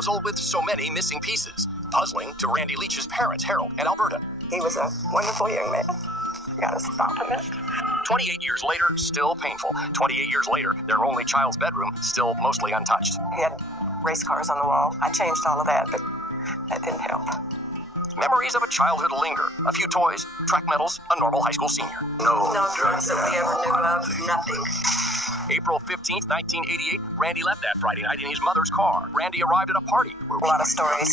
puzzle with so many missing pieces. Puzzling to Randy Leach's parents, Harold and Alberta. He was a wonderful young man. You gotta stop a minute. 28 years later, still painful. 28 years later, their only child's bedroom, still mostly untouched. He had race cars on the wall. I changed all of that, but that didn't help. Memories of a childhood linger. A few toys, track medals, a normal high school senior. No drugs that we ever knew of, nothing. April 15th, 1988, Randy left that Friday night in his mother's car. Randy arrived at a party. A lot of stories.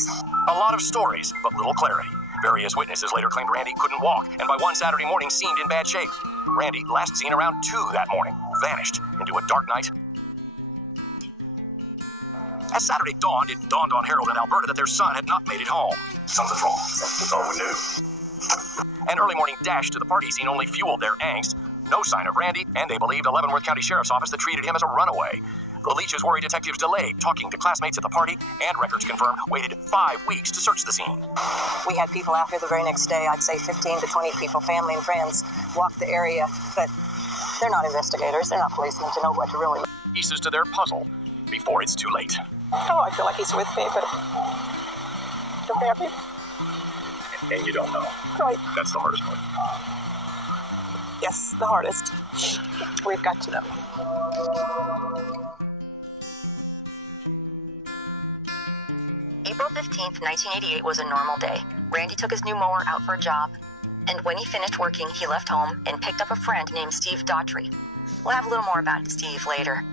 A lot of stories, but little clarity. Various witnesses later claimed Randy couldn't walk, and by one Saturday morning seemed in bad shape. Randy, last seen around 2 that morning, vanished into a dark night. As Saturday dawned, it dawned on Harold and Alberta that their son had not made it home. Something's wrong. That's all we knew. An early morning dash to the party scene only fueled their angst. No sign of Randy, and they believed a Leavenworth County Sheriff's Office that treated him as a runaway. The Leach's worried detectives delayed talking to classmates at the party, and records confirm waited 5 weeks to search the scene. We had people out here the very next day. I'd say 15 to 20 people, family and friends, walked the area, but they're not investigators. They're not policemen to know what to really... Pieces to their puzzle before it's too late. Oh, I feel like he's with me, but don't they have me? And you don't know. Right. That's the hardest part. Yes, the hardest. We've got to know. April 15th, 1988 was a normal day. Randy took his new mower out for a job, and when he finished working, he left home and picked up a friend named Steve Daughtry. We'll have a little more about Steve later.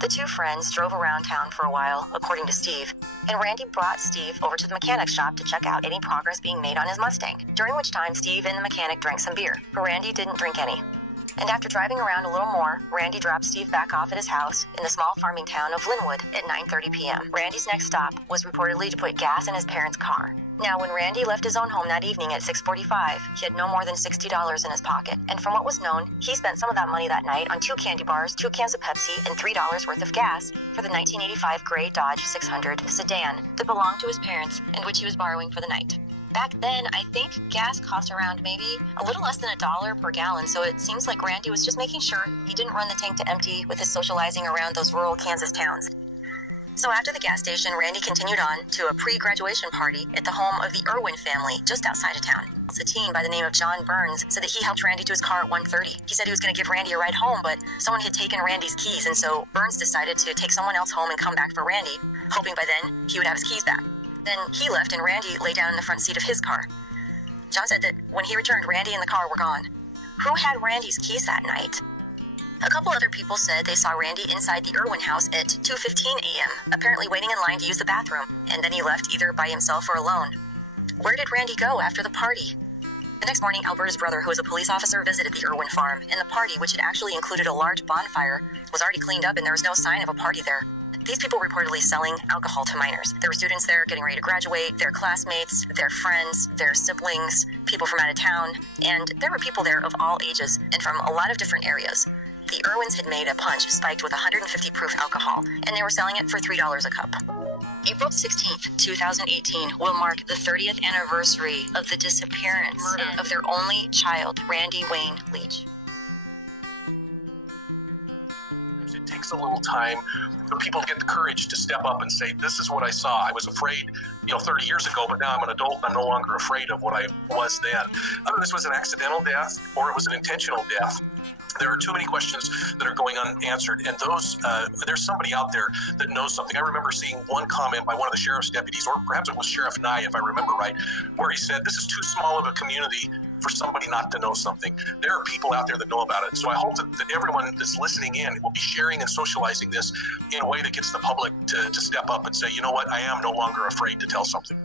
The two friends drove around town for a while, according to Steve, and Randy brought Steve over to the mechanic shop to check out any progress being made on his Mustang, during which time Steve and the mechanic drank some beer, but Randy didn't drink any. And after driving around a little more, Randy dropped Steve back off at his house in the small farming town of Linwood at 9:30 p.m. Randy's next stop was reportedly to put gas in his parents' car. Now, when Randy left his own home that evening at 6:45, he had no more than $60 in his pocket. And from what was known, he spent some of that money that night on 2 candy bars, 2 cans of Pepsi, and $3 worth of gas for the 1985 gray Dodge 600 sedan that belonged to his parents and which he was borrowing for the night. Back then, I think gas cost around maybe a little less than $1 per gallon, so it seems like Randy was just making sure he didn't run the tank to empty with his socializing around those rural Kansas towns. So after the gas station, Randy continued on to a pre-graduation party at the home of the Irwin family just outside of town. A teen by the name of John Burns said that he helped Randy to his car at 1:30. He said he was going to give Randy a ride home, but someone had taken Randy's keys, and so Burns decided to take someone else home and come back for Randy, hoping by then he would have his keys back. Then he left, and Randy lay down in the front seat of his car. John said that when he returned, Randy and the car were gone. Who had Randy's keys that night? A couple other people said they saw Randy inside the Irwin house at 2:15 a.m., apparently waiting in line to use the bathroom, and then he left either by himself or alone. Where did Randy go after the party? The next morning, Alberta's brother, who was a police officer, visited the Irwin farm, and the party, which had actually included a large bonfire, was already cleaned up and there was no sign of a party there. These people were reportedly selling alcohol to minors. There were students there getting ready to graduate, their classmates, their friends, their siblings, people from out of town, and there were people there of all ages and from a lot of different areas. The Irwins had made a punch spiked with 150 proof alcohol, and they were selling it for $3 a cup. April 16th, 2018 will mark the 30th anniversary of the disappearance of their only child, Randy Wayne Leach. It takes a little time for people to get the courage to step up and say, this is what I saw. I was afraid, 30 years ago, but now I'm an adult and I'm no longer afraid of what I was then. Whether this was an accidental death or it was an intentional death, there are too many questions that are going unanswered, and there's somebody out there that knows something. I remember seeing one comment by one of the sheriff's deputies, or perhaps it was Sheriff Nye, if I remember right, where he said, this is too small of a community for somebody not to know something. There are people out there that know about it. So I hope that everyone that's listening in will be sharing and socializing this in a way that gets the public to step up and say, you know what, I am no longer afraid to tell something.